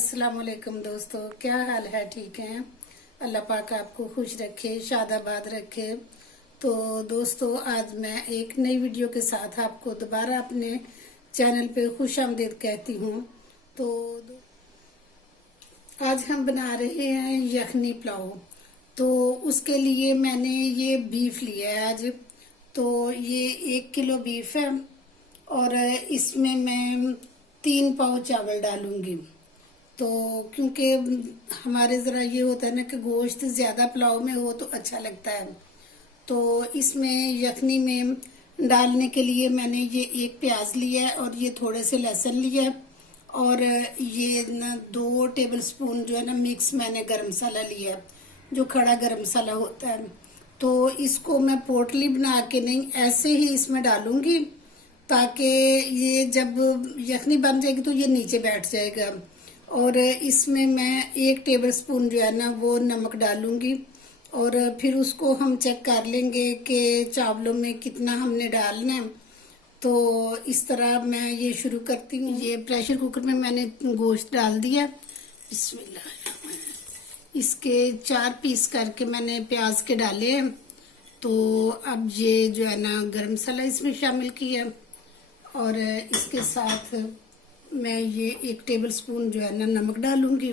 अस्सलाम वालेकुम दोस्तों, क्या हाल है? ठीक हैं? अल्लाह पाक आपको खुश रखे, शादाबाद रखे। तो दोस्तों, आज मैं एक नई वीडियो के साथ आपको दोबारा अपने चैनल पे खुश आमदीद कहती हूँ। तो आज हम बना रहे हैं यखनी पुलाव। तो उसके लिए मैंने ये बीफ लिया है आज। तो ये 1 किलो बीफ है और इसमें मैं 3 पाव चावल डालूंगी। तो क्योंकि हमारे ज़रा ये होता है ना कि गोश्त ज़्यादा पुलाव में हो तो अच्छा लगता है। तो इसमें यखनी में डालने के लिए मैंने ये 1 प्याज लिया है और ये थोड़े से लहसुन लिया है और ये ना 2 टेबल स्पून जो है ना मिक्स मैंने गरम मसाला लिया है, जो खड़ा गरम मसाला होता है। तो इसको मैं पोटली बना के नहीं, ऐसे ही इसमें डालूंगी ताकि ये जब यखनी बन जाएगी तो ये नीचे बैठ जाएगा। और इसमें मैं 1 टेबल स्पून जो है ना वो नमक डालूंगी और फिर उसको हम चेक कर लेंगे कि चावलों में कितना हमने डालना है। तो इस तरह मैं ये शुरू करती हूँ। ये प्रेशर कुकर में मैंने गोश्त डाल दिया। बिस्मिल्लाह। इसके 4 पीस करके मैंने प्याज के डाले हैं। तो अब ये जो है ना गरम मसाला इसमें शामिल किया और इसके साथ मैं ये 1 टेबल स्पून जो है ना नमक डालूंगी।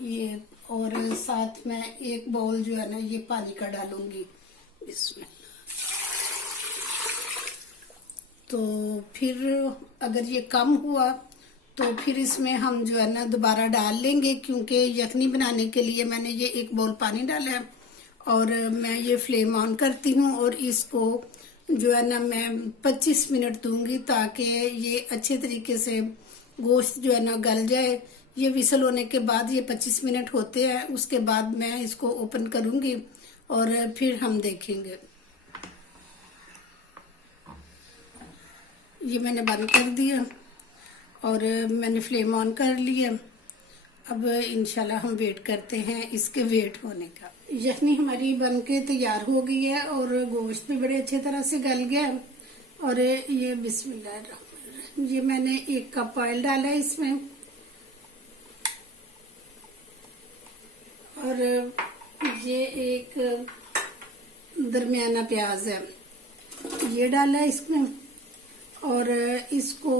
ये और साथ में 1 बाउल जो है ना ये पानी का डालूंगी। बिस्मिल्लाह। तो फिर अगर ये कम हुआ तो फिर इसमें हम जो है ना दोबारा डाल लेंगे, क्योंकि यखनी बनाने के लिए मैंने ये 1 बाउल पानी डाला है। और मैं ये फ्लेम ऑन करती हूँ और इसको जो है ना मैं 25 मिनट दूंगी ताकि ये अच्छे तरीके से गोश्त जो है ना गल जाए। ये विसल होने के बाद ये 25 मिनट होते हैं, उसके बाद मैं इसको ओपन करूंगी और फिर हम देखेंगे। ये मैंने बंद कर दिया और मैंने फ्लेम ऑन कर लिया। अब इंशाल्लाह हम वेट करते हैं इसके वेट होने का। यखनी हमारी बनके तैयार हो गई है और गोश्त भी बड़े अच्छे तरह से गल गया है। और ये बिस्मिल्लाह, ये मैंने 1 कप ऑयल डाला है इसमें और ये एक दरमियाना प्याज है, ये डाला है इसमें और इसको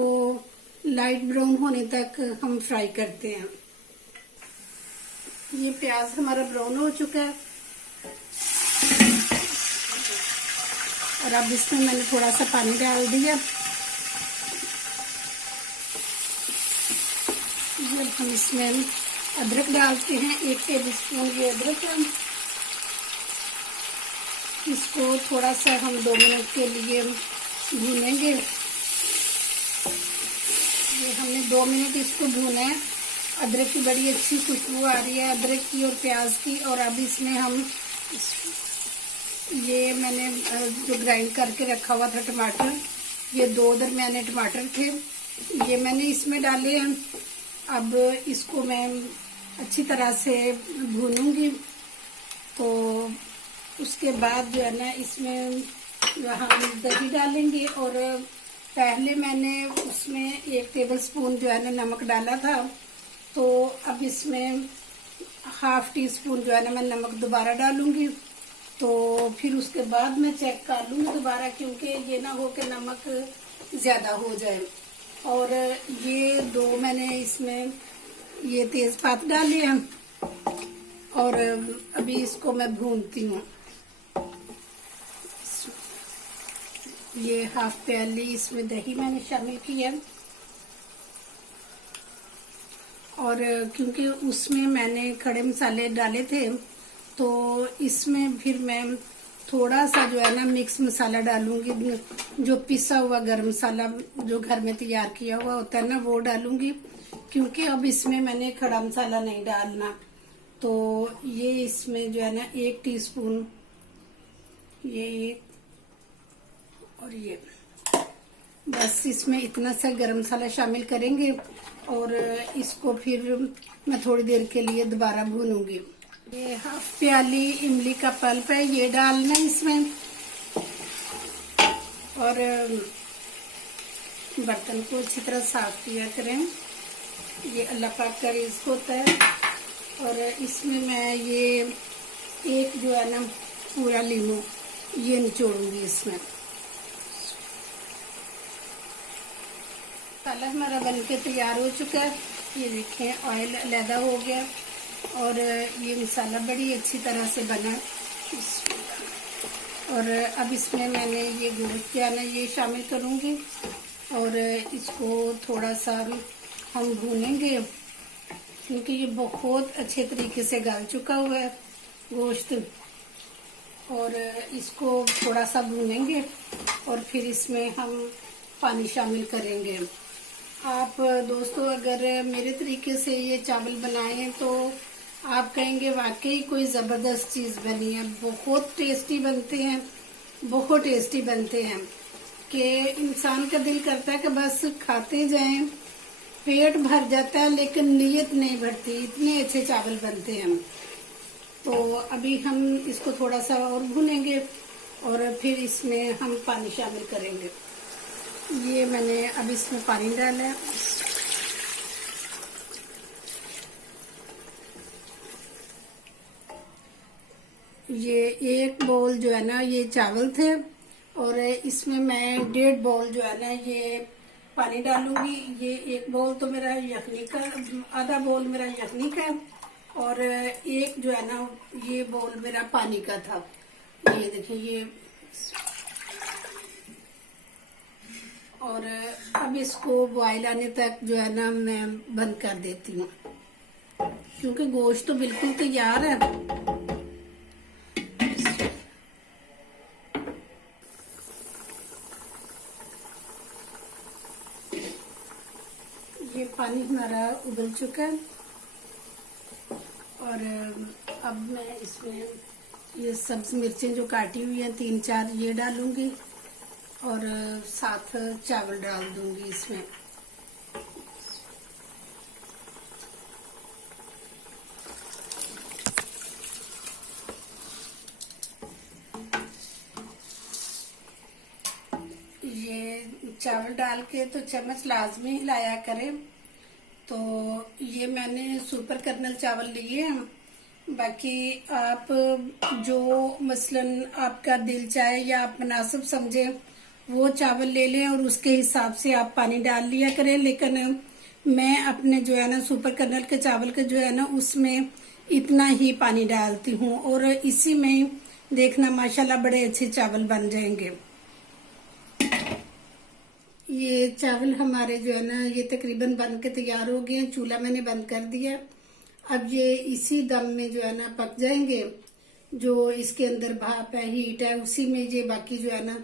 लाइट ब्राउन होने तक हम फ्राई करते हैं। ये प्याज हमारा ब्राउन हो चुका है और अब इसमें मैंने थोड़ा सा पानी डाल दिया। जब हम इसमें अदरक डालते हैं 1 टेबल स्पून ये अदरक है, इसको थोड़ा सा हम 2 मिनट के लिए भूनेंगे। ये हमने 2 मिनट इसको भूना है। अदरक की बड़ी अच्छी खुशबू आ रही है, अदरक की और प्याज की। और अब इसमें हम ये मैंने जो ग्राइंड करके रखा हुआ था टमाटर, ये 2 दरमियाने टमाटर थे, ये मैंने इसमें डाले हैं। अब इसको मैं अच्छी तरह से भूनूंगी। तो उसके बाद जो है ना इसमें हम दही डालेंगे और पहले मैंने उसमें 1 टेबल स्पून जो है ना नमक डाला था। तो अब इसमें ½ टी स्पून जो है ना मैं नमक दोबारा डालूंगी। तो फिर उसके बाद मैं चेक कर लूँगी दोबारा, क्योंकि ये ना हो कि नमक ज़्यादा हो जाए। और ये 2 मैंने इसमें ये तेज़पात डाले हैं और अभी इसको मैं भूनती हूँ। ये ½ प्याली इसमें दही मैंने शामिल किया और क्योंकि उसमें मैंने खड़े मसाले डाले थे तो इसमें फिर मैं थोड़ा सा जो है ना मिक्स मसाला डालूंगी, जो पिसा हुआ गरम मसाला जो घर में तैयार किया हुआ होता है ना वो डालूंगी, क्योंकि अब इसमें मैंने खड़ा मसाला नहीं डालना। तो ये इसमें जो है ना 1 टीस्पून ये 1 और ये बस इसमें इतना सा गरम मसाला शामिल करेंगे और इसको फिर मैं थोड़ी देर के लिए दोबारा भूनूंगी। ये ½ प्याली इमली का पल्प है, ये डालना है इसमें। और बर्तन को अच्छी तरह साफ किया करें। ये अल्लाह पाक का रिज़्क होता है। और इसमें मैं ये एक जो है ना पूरा लीमू ये निचोड़ूंगी इसमें। मसाला हमारा बनके तैयार हो चुका है। ये देखें ऑयल अलहदा हो गया और ये मसाला बड़ी अच्छी तरह से बना। और अब इसमें मैंने ये गोश्त जो है ना ये शामिल करूँगी और इसको थोड़ा सा हम भूनेंगे, क्योंकि ये बहुत अच्छे तरीके से गल चुका हुआ है गोश्त। और इसको थोड़ा सा भूनेंगे और फिर इसमें हम पानी शामिल करेंगे। आप दोस्तों अगर मेरे तरीके से ये चावल बनाएं तो आप कहेंगे वाकई कोई ज़बरदस्त चीज़ बनी है। बहुत टेस्टी बनते हैं, बहुत टेस्टी बनते हैं कि इंसान का दिल करता है कि बस खाते जाएं, पेट भर जाता है लेकिन नीयत नहीं भरती। इतने अच्छे चावल बनते हैं। तो अभी हम इसको थोड़ा सा और भूनेंगे और फिर इसमें हम पानी शामिल करेंगे। ये मैंने अब इसमें पानी डाला है। ये एक बाउल जो है ना ये चावल थे और इसमें मैं 1.5 बाउल जो है ना ये पानी डालूंगी। ये एक बाउल तो मेरा यखनी का, आधा बाउल मेरा यखनी का और एक जो है ना ये बाउल मेरा पानी का था। ये देखिए ये। और अब इसको बॉयल आने तक जो है ना मैं बंद कर देती हूँ, क्योंकि गोश्त तो बिल्कुल तैयार है। ये पानी हमारा उबल चुका है और अब मैं इसमें ये सब्ज मिर्चें जो काटी हुई हैं 3-4 ये डालूंगी और साथ चावल डाल दूंगी इसमें। ये चावल डाल के तो चम्मच लाजमी हिलाया करें। तो ये मैंने सुपर कर्नल चावल लिए हैं। बाकी आप जो मसलन आपका दिल चाहे या आप मुनासिब समझे वो चावल ले लें और उसके हिसाब से आप पानी डाल लिया करें। लेकिन मैं अपने जो है ना सुपर कर्नल के चावल के जो है ना उसमें इतना ही पानी डालती हूँ और इसी में देखना माशाल्लाह बड़े अच्छे चावल बन जाएंगे। ये चावल हमारे जो है ना ये तकरीबन बन के तैयार हो गए हैं। चूल्हा मैंने बंद कर दिया। अब ये इसी दम में जो है ना पक जाएंगे। जो इसके अंदर भाप है, हीट है, उसी में ये बाकी जो है ना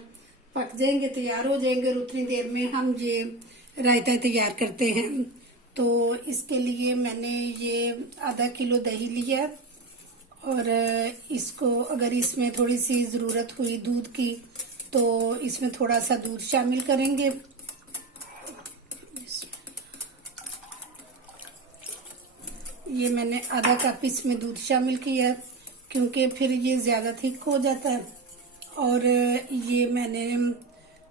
पक जाएंगे, तैयार हो जाएंगे। और उतनी देर में हम ये रायता तैयार करते हैं। तो इसके लिए मैंने ये आधा किलो दही लिया और इसको अगर इसमें थोड़ी सी ज़रूरत हुई दूध की तो इसमें थोड़ा सा दूध शामिल करेंगे। ये मैंने आधा कप इसमें दूध शामिल किया क्योंकि फिर ये ज़्यादा थिक हो जाता है। और ये मैंने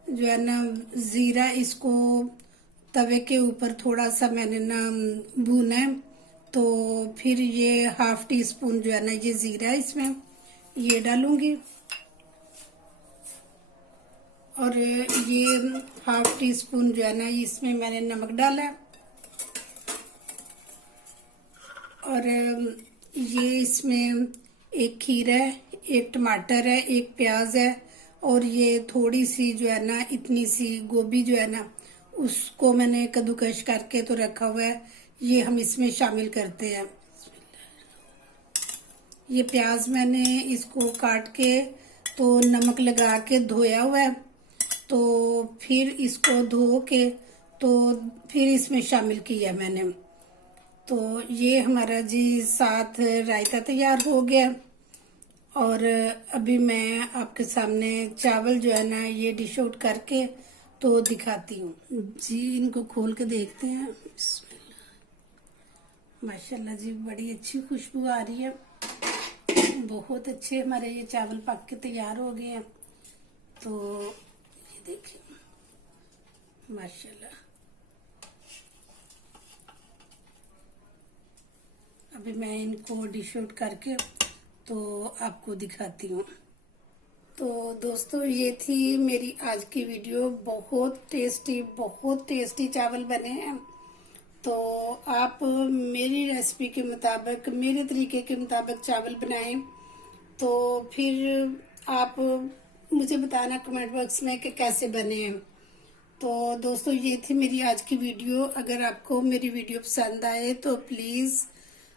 जो है ना ज़ीरा इसको तवे के ऊपर थोड़ा सा मैंने ना भूना है। तो फिर ये 1/2 टीस्पून जो है ना ये ज़ीरा इसमें ये डालूंगी और ये 1/2 टीस्पून जो है ना इसमें मैंने नमक डाला है। और ये इसमें एक खीरा है, एक टमाटर है, एक प्याज है और ये थोड़ी सी जो है ना इतनी सी गोभी जो है ना उसको मैंने कद्दूकश करके तो रखा हुआ है। ये हम इसमें शामिल करते हैं। ये प्याज मैंने इसको काट के तो नमक लगा के धोया हुआ है। तो फिर इसको धो के तो फिर इसमें शामिल किया मैंने। तो ये हमारा जी साथ रायता तैयार हो गया। और अभी मैं आपके सामने चावल जो है ना ये डिश आउट करके तो दिखाती हूँ जी। इनको खोल के देखते हैं। माशाल्लाह जी बड़ी अच्छी खुशबू आ रही है। बहुत अच्छे हमारे ये चावल पक के तैयार हो गए हैं। तो ये देखिए माशाल्लाह। अभी मैं इनको डिश आउट करके तो आपको दिखाती हूँ। तो दोस्तों ये थी मेरी आज की वीडियो। बहुत टेस्टी चावल बने हैं। तो आप मेरी रेसिपी के मुताबिक, मेरे तरीके के मुताबिक चावल बनाएं। तो फिर आप मुझे बताना कमेंट बॉक्स में कि कैसे बने हैं। तो दोस्तों ये थी मेरी आज की वीडियो। अगर आपको मेरी वीडियो पसंद आए तो प्लीज़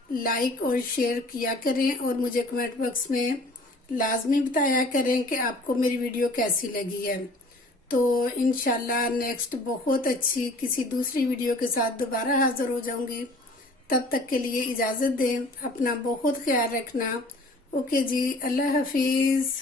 लाइक और शेयर किया करें और मुझे कमेंट बॉक्स में लाजमी बताया करें कि आपको मेरी वीडियो कैसी लगी है। तो इंशाल्लाह नेक्स्ट बहुत अच्छी किसी दूसरी वीडियो के साथ दोबारा हाजिर हो जाऊंगी। तब तक के लिए इजाज़त दें। अपना बहुत ख्याल रखना। ओके जी, अल्लाह हाफिज़।